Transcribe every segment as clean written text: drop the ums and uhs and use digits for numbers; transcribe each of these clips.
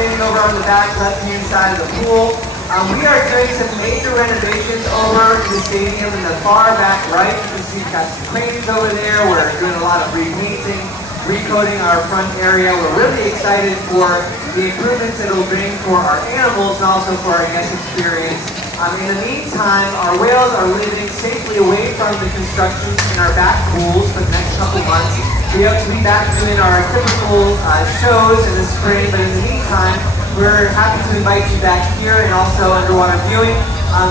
standing over on the back left-hand side of the pool. We are doing some major renovations over the stadium in the far back right. You can see we've got some cranes over there. We're doing a lot of repainting, recoating our front area. We're really excited for the improvements it will bring for our animals and also for our guest experience. In the meantime, our whales are living safely away from the construction in our back pools for the next couple months. We hope to be back doing our typical shows in the spring, but in the meantime, we're happy to invite you back here and also underwater viewing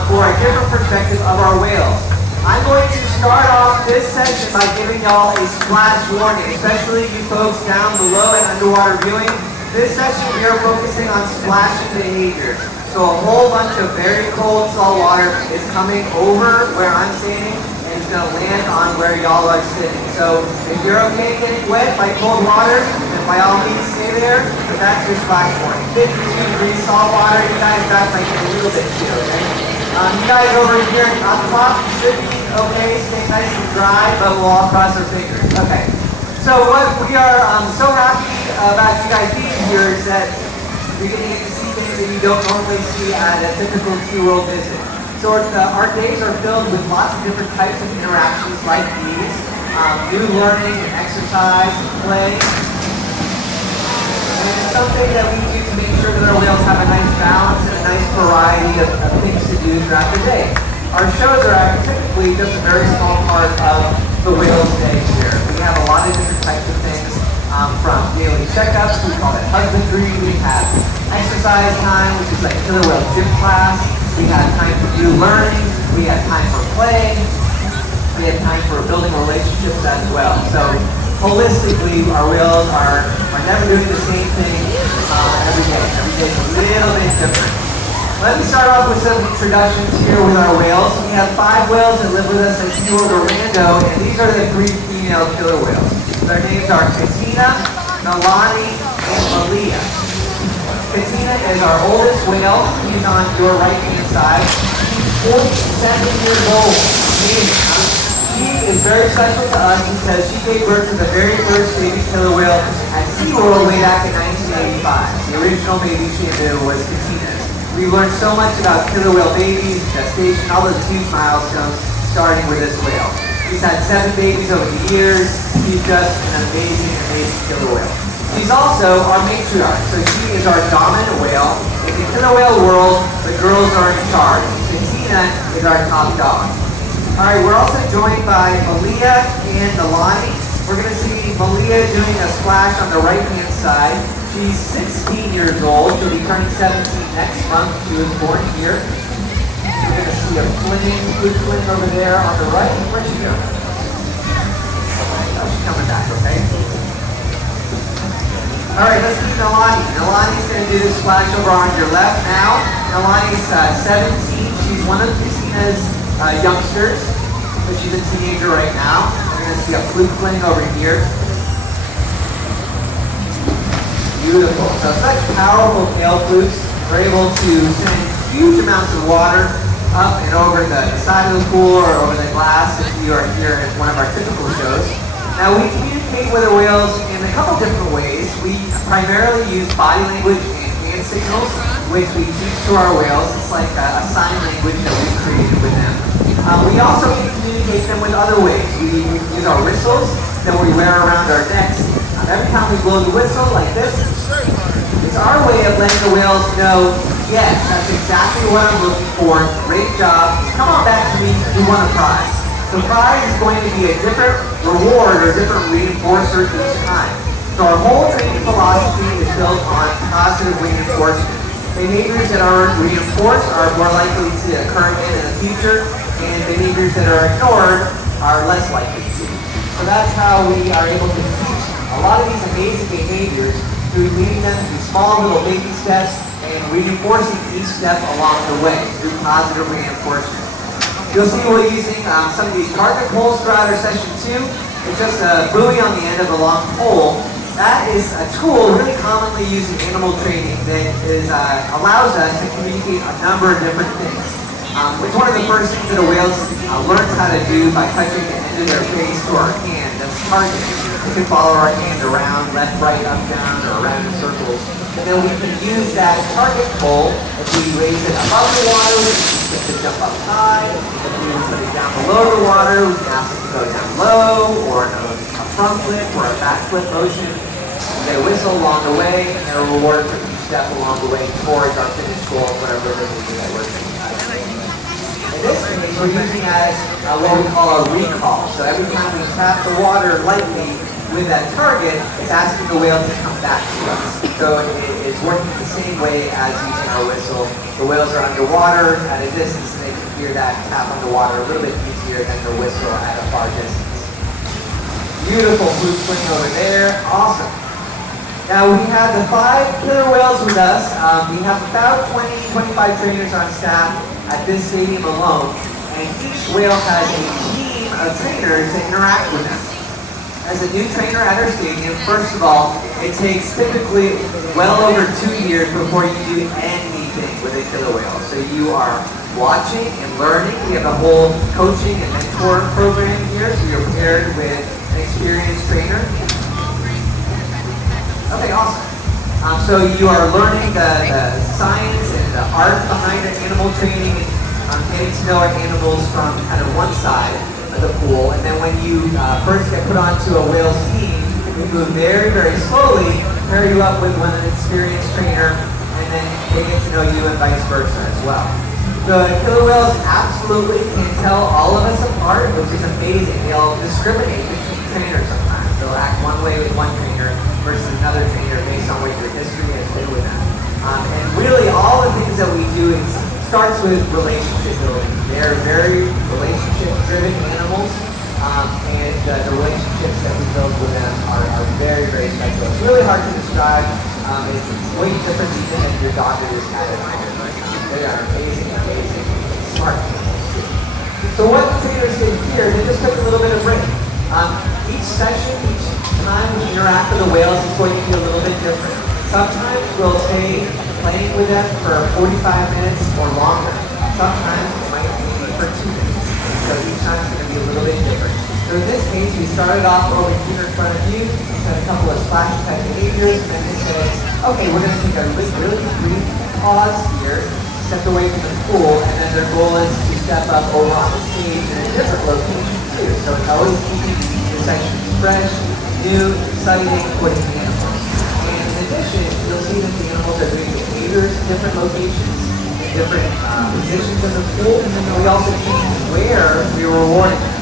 for a different perspective of our whales. I'm going to start off this session by giving y'all a splash warning, especially you folks down below in underwater viewing. This session we are focusing on splashing behavior. So a whole bunch of very cold salt water is coming over where I'm standing and it's going to land on where y'all are sitting. So if you're okay getting wet by cold water, then by all means stay there, but that's your splash warning. 52 degrees salt water, you guys got like a little bit too, okay? You guys over here on top should be okay, stay nice and dry, but we'll all cross our fingers. Okay. So what we are so happy about you guys being here is that you're going to get to see things that you don't normally see at a typical SeaWorld visit. So our days are filled with lots of different types of interactions like these. New learning and exercise and play. And it's something that we do to make sure that our whales have a nice balance and a nice variety of things to do throughout the day. Our shows are typically just a very small part of the whale's day here. We have a lot of different types of things. From daily checkups, we call it husbandry, we have exercise time, which is like killer whale gym class, we have time for new learning, we have time for play, we have time for building relationships as well. So holistically, our whales are never doing the same thing every day. Every day is a little bit different. Let me start off with some introductions here with our whales. We have 5 whales that live with us at SeaWorld Orlando, and these are the 3 female killer whales. Their names are Katina, Nalani, and Malia. Katina is our oldest whale. She's on your right-hand side. She's 47 years old. Amazing, huh? She is very special to us because she gave birth to the very first baby killer whale at SeaWorld way back in 1985. The original baby she knew was Katina's. We learned so much about killer whale babies, gestation, all those huge milestones, starting with this whale. She's had 7 babies over the years. She's just an amazing, amazing killer whale. She's also our matriarch, so she is our dominant whale. In the killer whale world, the girls are in charge. Katina is our top dog. Alright, we're also joined by Malia and Nalani. We're going to see Malia doing a splash on the right-hand side. She's 16 years old. She'll be turning 17 next month. She was born here. We're going to see a fling over there on the right. Where'd she go? Oh, she's coming back, okay? Alright, let's see Nalani. Nalani's going to do this splash over on your left now. Nalani's 17. She's one of Katina's youngsters, but she's a teenager right now. We're going to see a fling over here. Beautiful. So such powerful tail flukes. We're able to send huge amounts of water up and over the side of the pool or over the glass if you are here at one of our typical shows. Now we communicate with the whales in a couple different ways. We primarily use body language and hand signals, which we teach to our whales. It's like a sign language that we created with them. We also communicate them with other ways. We use our whistles that we wear around our necks. Every time we blow the whistle like this, it's our way of letting the whales know, yes, that's exactly what I'm looking for. Great job. Come on back to me. You won a prize. The prize is going to be a different reward or different reinforcer each time. So our whole training philosophy is built on positive reinforcement. Behaviors that are reinforced are more likely to occur again in the future, and behaviors that are ignored are less likely to. So that's how we are able to teach a lot of these amazing behaviors through leading them through small little baby steps and reinforcing each step along the way through positive reinforcement. You'll see we're using some of these target poles throughout our session 2. It's just a buoy on the end of a long pole. That is a tool really commonly used in animal training that allows us to communicate a number of different things. It's one of the first things that a whale learns how to do by touching the end of their face to our hand. That's targeting. we can follow our hand around, left, right, up, down, or around in circles. And then we can use that target pole. If we raise it above the water, we can get to jump up high. If we put it down below the water, we can ask it to go down low, or a front flip, or a back flip motion. We get a whistle along the way, and a reward for each step along the way towards our finish goal, whatever it is that we're doing. In this case, we're using as what we call a recall. So every time we tap the water lightly with that target, it's asking the whale to come back to us. So it's working the same way as using our whistle. The whales are underwater at a distance, and they can hear that tap underwater a little bit easier than the whistle at a far distance. Beautiful fluke fling over there. Awesome. Now we have the 5 killer whales with us. We have about 20-25 trainers on staff at this stadium alone, and each whale has a team of trainers to interact with them. As a new trainer at our stadium, first of all, it takes typically well over 2 years before you do anything with a killer whale. So you are watching and learning. We have a whole coaching and mentor program here, so you're paired with an experienced trainer. Okay, awesome. So you are learning the science and the art behind the animal training, and getting to know our animals from kind of one side of the pool. And then when you first get put onto a whale's team, we move very, very slowly, pair you up with an experienced trainer, and then they get to know you and vice versa as well. The killer whales absolutely can tell all of us apart, which is amazing. They'll discriminate between trainers sometimes. They'll act one way with one trainer versus another trainer based on what your history has been with them. And really all the things that we do starts with relationship building. They're very relationship-driven animals, and the relationships that we build with them are very, very special. It's really hard to describe. It's way different even than your dog that is at home. They are amazing, amazing, smart animals too. So what the trainers did here, they just took a little bit of break. Each session, each time we interact with the whales is going to be a little bit different. Sometimes we'll stay playing with them for 45 minutes or longer. Sometimes it might be for 2 minutes. So each time is going to be a little bit different. So in this case, we started off over here in front of you, had a couple of splash type behaviors, and then they said, okay, we're going to take a really brief pause here, step away from the pool, and then their goal is to step up over on the stage in a different location too. So it's always keeping the section fresh, new, exciting for the animals. And in addition, you'll see that the animals are doing behaviors in different locations, in different positions of the pool, and then we also change where we reward them.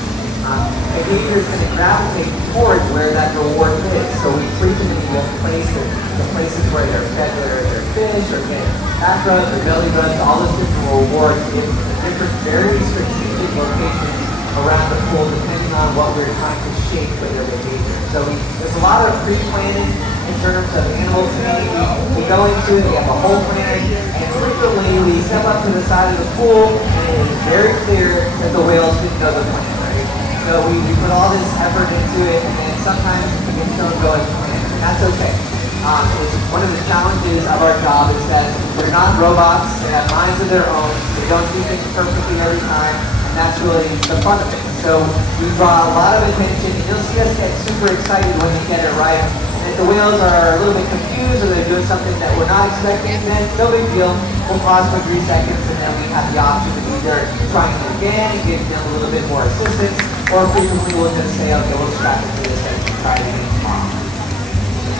Behavior is going to gravitate towards where that reward is. So we frequently will place it the places where they're fed, whether they're fish or get back rubs or belly rubs, all those different rewards in different very strategic locations around the pool depending on what we're trying to shape for their behavior. So there's a lot of pre-planning in terms of animal training. We go into it, we have a whole plan, and frequently we step up to the side of the pool and it is very clear that the whales didn't know the plan, right? So we put all this effort into it, and then sometimes things don't go as planned, and that's okay. It's one of the challenges of our job is that we're not robots. They have minds of their own. They don't do things perfectly every time, and that's really the fun of it. So we draw a lot of attention, and you'll see us get super excited when we get it right. And if the whales are a little bit confused or they're doing something that we're not expecting, then no big deal. We'll pause for 3 seconds, and then we have the option of either trying it again and giving them a little bit more assistance, or frequently we'll just say, okay, we'll scrap it for this and try it again tomorrow.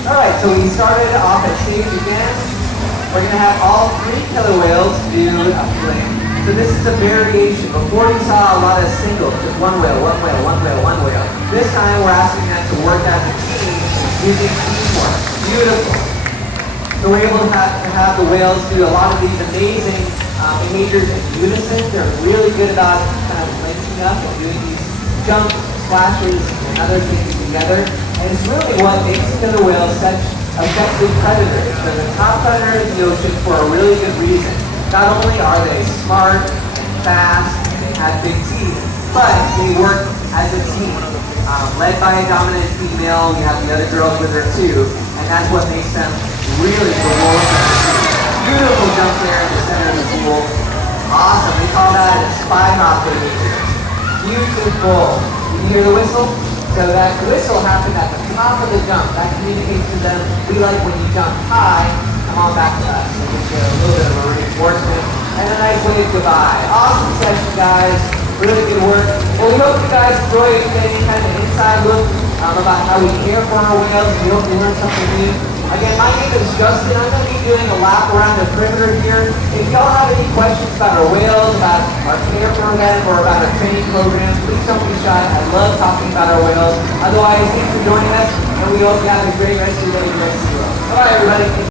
Alright, so we started off at stage again. We're going to have all 3 killer whales do a fling. So this is a variation. Before you saw a lot of singles, just one whale, one whale, one whale, one whale. This time we're asking them to work as a team using teamwork. Beautiful. So we're able to have the whales do a lot of these amazing behaviors in unison. They're really good about kind of linking up and doing these jumps, splashes, and other things together. And it's really what makes killer whales such effective predators. They're the top predator in the ocean for a really good reason. Not only are they smart and fast and have big teeth, but they work as a team. Led by a dominant female, we have the other girls with her too, and that's what makes them really the wolves of the sea. Beautiful jump there in the center of the pool. Awesome. We call that a spy hop behavior. Beautiful. You hear the whistle? So that whistle happened at the top of the jump. That communicates to them, we like when you jump high, come on back to us. So gives you a little bit of a reinforcement. And a nice wave goodbye. Awesome session, guys. Really good work. Well, we hope you guys enjoyed getting kind of an inside look about how we care for our whales. We hope you learned something new. Again, my name is Justin. I'm going to be doing a lap around the perimeter here. If y'all have any questions about our whales, about our care for them, or about our training programs, please don't be shy. I love talking about our whales. Otherwise, thanks for joining us, and we hope you have a great rest of your day. All right, everybody.